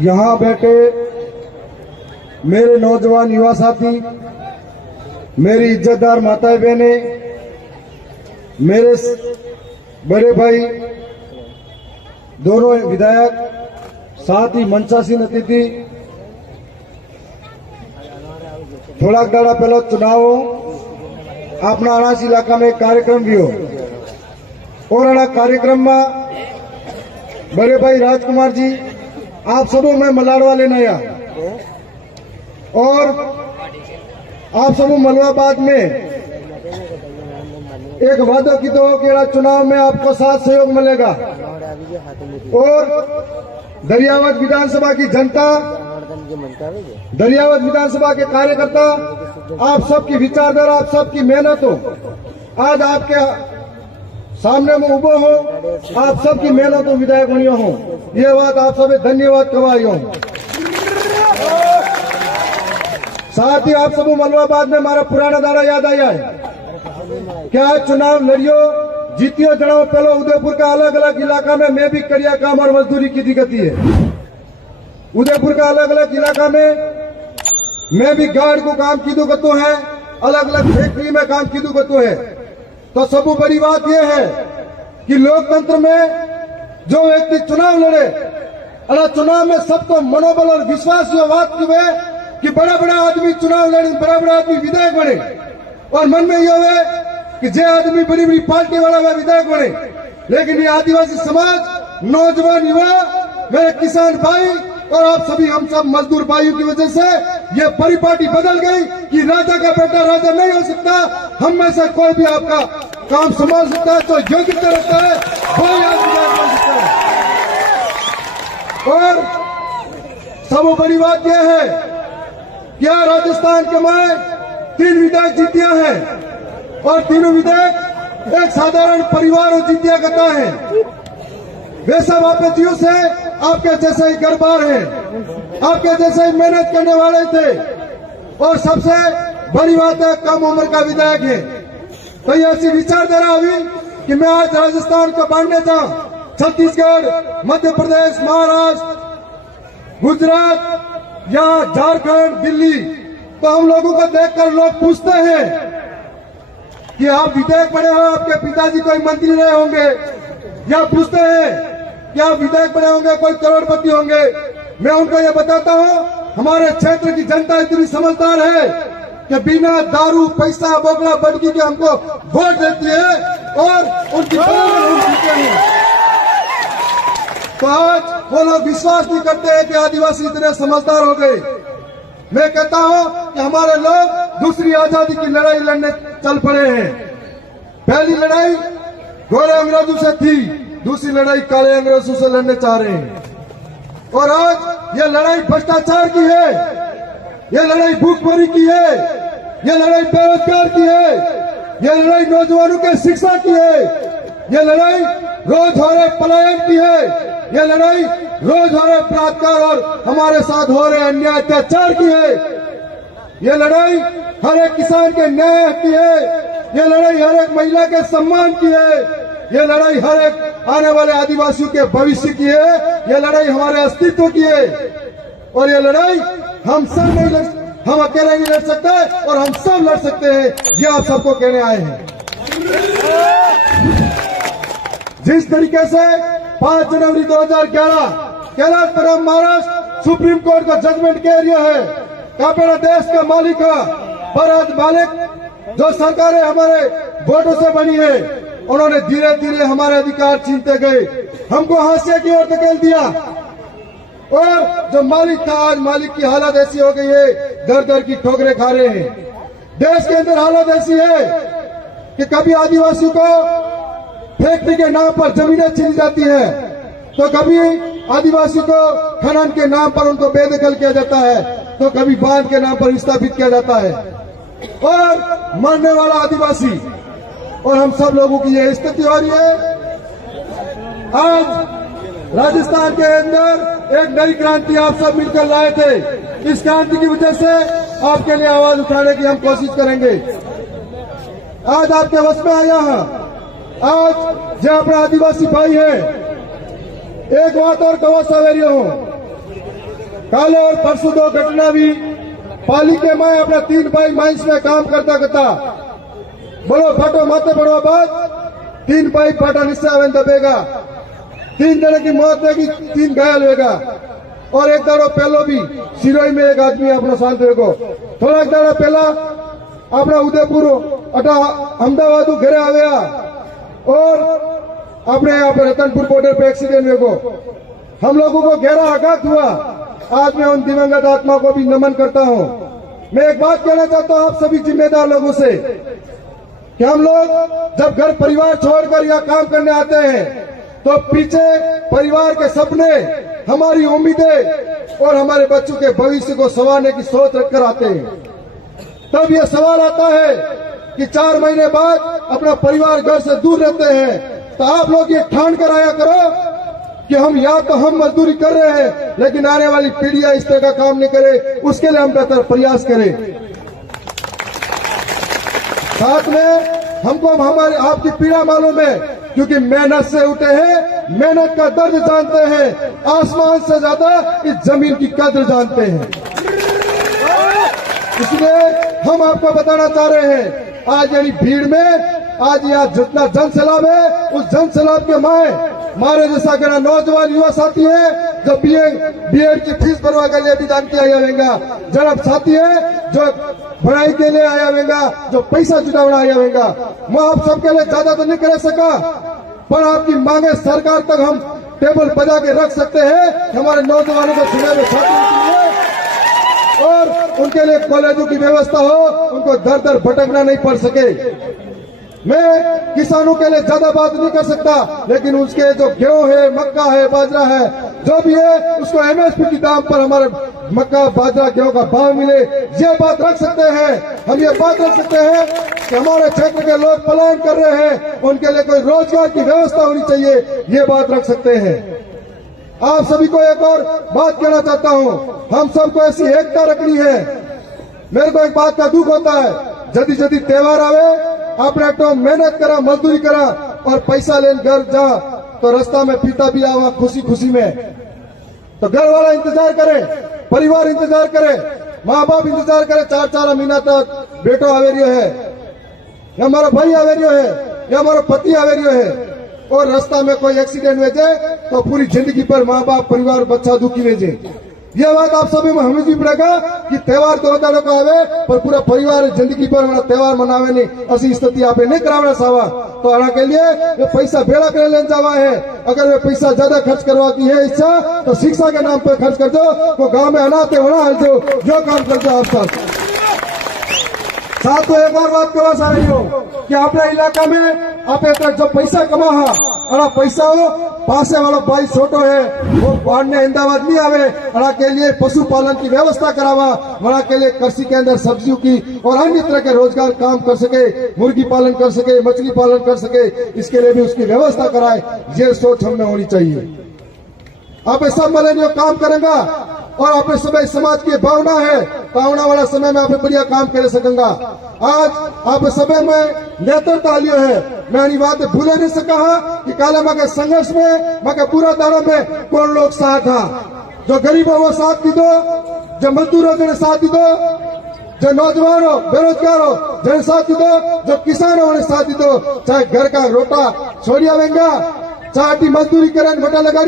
यहाँ बैठे मेरे नौजवान युवा साथी, मेरी इज्जतदार माताएं बहनें, मेरे बड़े भाई, दोनों विधायक, साथ ही मंचासीन अतिथि, थोड़ा दाड़ा पहले चुनाव अपना अनाज इलाका में कार्यक्रम भी हो और अना कार्यक्रम में बड़े भाई राजकुमार जी आप सबों में मलाड़वा लेना आया और आप सबों मलवाबाद में एक वादा की तो कि चुनाव में आपको साथ सहयोग मिलेगा और दरियावत विधानसभा की जनता, दरियावत विधानसभा के कार्यकर्ता, आप सबकी विचारधारा, आप सबकी मेहनत हो आज आपके सामने में उभो हो, आप सबकी मेहनत हो विधायक बनियो हो, ये बात आप सब धन्यवाद कवाई हो। साथ ही आप सब मलवाबाद में हमारा पुराना दाड़ा याद आया है। क्या चुनाव लड़ियो जीतियो जनाओ पहले उदयपुर का अलग अलग इलाका में मैं भी करिया काम और मजदूरी की दिक्कती है। उदयपुर का अलग अलग इलाका में मैं भी गार्ड को काम की दुगतो है, अलग अलग फैक्ट्री में काम की दुगतो है। तो सब बड़ी बात यह है कि लोकतंत्र में जो व्यक्ति चुनाव लड़े और चुनाव में सबको मनोबल और विश्वास ये बात की है कि बड़ा बड़ा आदमी चुनाव लड़े, बड़ा बड़ा आदमी विधायक बने और मन में यह है कि जे आदमी बड़ी बड़ी पार्टी वाला वह विधायक बने। लेकिन ये आदिवासी समाज, नौजवान युवा, मेरे किसान भाई और आप सभी हम सब मजदूर भाइयों की वजह से ये परिपाटी बदल गई कि राजा का बेटा राजा नहीं हो सकता। हम में से कोई भी आपका काम संभाल सकता है, तो योग्यता रखता है वही आज विधायक बन सकता है। और सब बड़ी बात यह है क्या राजस्थान के माए 3 विधायक जीतिया हैं और तीनों विधायक एक साधारण परिवार और जीतिया करता है। वैसा वापतियों से आपके जैसे ही गरबार है, आपके जैसे ही मेहनत करने वाले थे और सबसे बड़ी बात है कम उम्र का विधायक है। तो ये ऐसी विचारधारा हुई कि मैं आज राजस्थान को बांटने जाऊं, छत्तीसगढ़, मध्य प्रदेश, महाराष्ट्र, गुजरात या झारखंड, दिल्ली, तो हम लोगों को देखकर लोग पूछते हैं कि आप विधायक बने हो, आपके पिताजी कोई मंत्री रहे होंगे, या पूछते हैं कि आप विधायक बने होंगे, कोई करोड़पति होंगे। मैं उनको ये बताता हूं हमारे क्षेत्र की जनता इतनी समझदार है कि बिना दारू, पैसा, बोगला, बटकी के हमको वोट देती है और उनकी हम जीते हैं। तो आज वो लोग विश्वास नहीं करते हैं कि आदिवासी इतने समझदार हो गए। मैं कहता हूं कि हमारे लोग दूसरी आजादी की लड़ाई लड़ने चल पड़े हैं। पहली लड़ाई गोरे अंग्रेजों से थी, दूसरी लड़ाई काले अंग्रेजों से लड़ने चाह रहे हैं। और आज ये लड़ाई भ्रष्टाचार की है, ये लड़ाई भूखमरी की है, ये लड़ाई बेरोजगार की है, ये लड़ाई नौजवानों के शिक्षा की है, ये लड़ाई रोज हो रहे पलायन की है, ये लड़ाई रोज हो रहे बलात्कार और हमारे साथ हो रहे अन्याय अत्याचार की है, ये लड़ाई हर एक किसान के न्याय की है, ये लड़ाई हर एक महिला के सम्मान की है, ये लड़ाई हर एक आने वाले आदिवासियों के भविष्य की है, ये लड़ाई हमारे अस्तित्व की है। और ये लड़ाई हम सब नहीं हम अकेले नहीं लड़ सकते और हम सब लड़ सकते हैं, ये आप सबको कहने आए हैं। जिस तरीके से 5 जनवरी 2011 कैलाश पर्वत महाराष्ट्र सुप्रीम कोर्ट का जजमेंट कह रहा है कि अपना देश का मालिक पर आज मालिक जो सरकारें हमारे वोटों से बनी है, उन्होंने धीरे धीरे हमारे अधिकार छीनते गए, हमको हाशिए की ओर धकेल दिया और जो मालिक था आज मालिक की हालत ऐसी हो गई है, दर दर की ठोकरें खा रहे हैं। देश के अंदर हालत ऐसी है कि कभी आदिवासियों को फैक्ट्री के नाम पर जमीनें छीनी जाती है, तो कभी आदिवासी को खनन के नाम पर उनको बेदखल किया जाता है, तो कभी बांध के नाम पर विस्थापित किया जाता है और मरने वाला आदिवासी। और हम सब लोगों की यह स्थिति हो रही है। आज राजस्थान के अंदर एक नई क्रांति आप सब मिलकर लाए थे, इस क्रांति की वजह से आपके लिए आवाज उठाने की हम कोशिश करेंगे। आज आपके वश में आया है, आज जो अपना आदिवासी भाई है, एक बात और कहो सवेरियो हो कल और परसों दो घटना भी पालिका में अपना 3 भाई माइंस में काम करता बोलो फाटो माते पड़ो बात 3 भाई फाटा निस्सा आवेन दबेगा 3 जने की मौत होगी 3 घायल होगा और एक दाड़ो पहलो भी सिरोही में एक आदमी अपना शांत होगा थोड़ा एक दाड़ा पहला अपना उदयपुर अटा अहमदाबाद घरे आया और अपने यहाँ पे रतनपुर बॉर्डर पे एक्सीडेंट हुए हम लोगों को गहरा आघात हुआ। आज मैं उन दिवंगत आत्मा को भी नमन करता हूँ। मैं एक बात कहना चाहता हूँ आप सभी जिम्मेदार लोगों से कि हम लोग जब घर परिवार छोड़कर यहाँ काम करने आते हैं तो पीछे परिवार के सपने, हमारी उम्मीदें और हमारे बच्चों के भविष्य को संवारने की सोच रखकर आते हैं। तब यह सवाल आता है कि 4 महीने बाद अपना परिवार घर से दूर रहते हैं तो आप लोग ये ठान कर आया करो कि हम मजदूरी कर रहे हैं लेकिन आने वाली पीढ़ियां इस तरह का काम नहीं करे, उसके लिए हम बेहतर प्रयास करें। साथ में हमको हमारे आपकी पीड़ा मालूम है क्योंकि मेहनत से उठे हैं, मेहनत का दर्द जानते हैं, आसमान से ज्यादा इस जमीन की कद्र जानते हैं। इसलिए हम आपको बताना चाह रहे हैं आज यानी भीड़ में आज यहाँ जितना जन सैलाब है उस जन सैलाब के मारे जैसा घना नौजवान युवा साथी है जो बीएड की फीस भरवा के लिए विधान किया जाएगा, जनाब साथी है जो पढ़ाई के लिए आया होगा, जो पैसा जुटावना आया होगा। मैं आप सबके लिए ज्यादा तो नहीं कर सका पर आपकी मांगे सरकार तक हम टेबल बजा के रख सकते हैं। हमारे नौजवानों को सुने में और उनके लिए कॉलेजों की व्यवस्था हो, उनको दर दर भटकना नहीं पड़ सके। मैं किसानों के लिए ज्यादा बात नहीं कर सकता लेकिन उसके जो गेहूं है, मक्का है, बाजरा है, जो भी है उसको एमएसपी की दाम पर हमारे मक्का, बाजरा, गेहूं का भाव मिले, ये बात रख सकते हैं। हम ये बात रख सकते हैं कि हमारे क्षेत्र के लोग पलायन कर रहे हैं, उनके लिए कोई रोजगार की व्यवस्था होनी चाहिए, ये बात रख सकते हैं। आप सभी को एक और बात कहना चाहता हूँ, हम सबको ऐसी एकता रखनी है। मेरे को एक बात का दुख होता है, जदी त्योहार आवे आपने तो मेहनत करा, मजदूरी करा और पैसा लेन घर जा तो रास्ता में पिता भी आवा खुशी में, तो घर वाला इंतजार करे, परिवार इंतजार करे, माँ बाप इंतजार करे 4 महीना तक बेटो आवेरियो है या हमारा भाई आवेरियो है या हमारा पति आवेरियो है और रास्ता में कोई एक्सीडेंट हो जाए तो पूरी जिंदगी पर माँ बाप, परिवार, बच्चा दुखी भेजे। यह बात आप सभी में समझनी पड़ेगा कि त्योहार तो होता को आवे पर पूरा परिवार जिंदगी पर हमारा त्योहार मनावे नहीं, ऐसी स्थिति आप नहीं करावना सावा। तो आना के लिए ये पैसा बेड़ा कर लेने जावा है। अगर वे पैसा ज्यादा खर्च करवा की है इच्छा तो शिक्षा के नाम पर खर्च कर दो, तो गाँव में अनाथ होना है जो काम कर दो आप सब। साथ तो एक और बात करवा सा रही हो कि अपने इलाका में आप जो पैसा कमा अड़ा पैसा हो पासे वाला भाई छोटो है वो पढ़ने अहमदाबाद नहीं आवे, अड़ा के लिए पशुपालन की व्यवस्था करावा, बड़ा के लिए कृषि के अंदर सब्जियों की और अन्य तरह के रोजगार काम कर सके, मुर्गी पालन कर सके, मछली पालन कर सके, इसके लिए भी उसकी व्यवस्था कराए। ये सोच हमें होनी चाहिए। आप सब मिले काम करेंगे और अपने समय समाज की भावना है तो आने वाला समय में आप बढ़िया काम कर सकेंगा। आज आप समय में नेतृत्व लियो है, मैं बात भूले नहीं सका कि काले मगे संघर्ष में मगे पूरा दाड़ा में कौन लोग साथ था, जो गरीबों को साथ दी दो, जो मजदूरों ने साथ दी दो, जो नौजवान हो, बेरोजगार हो जिन्हें साथ दी दो, जो किसान हो साथ दी दो, चाहे घर का रोटा छोड़िया वेंगा, चाहे मजदूरी करें, बटा लगा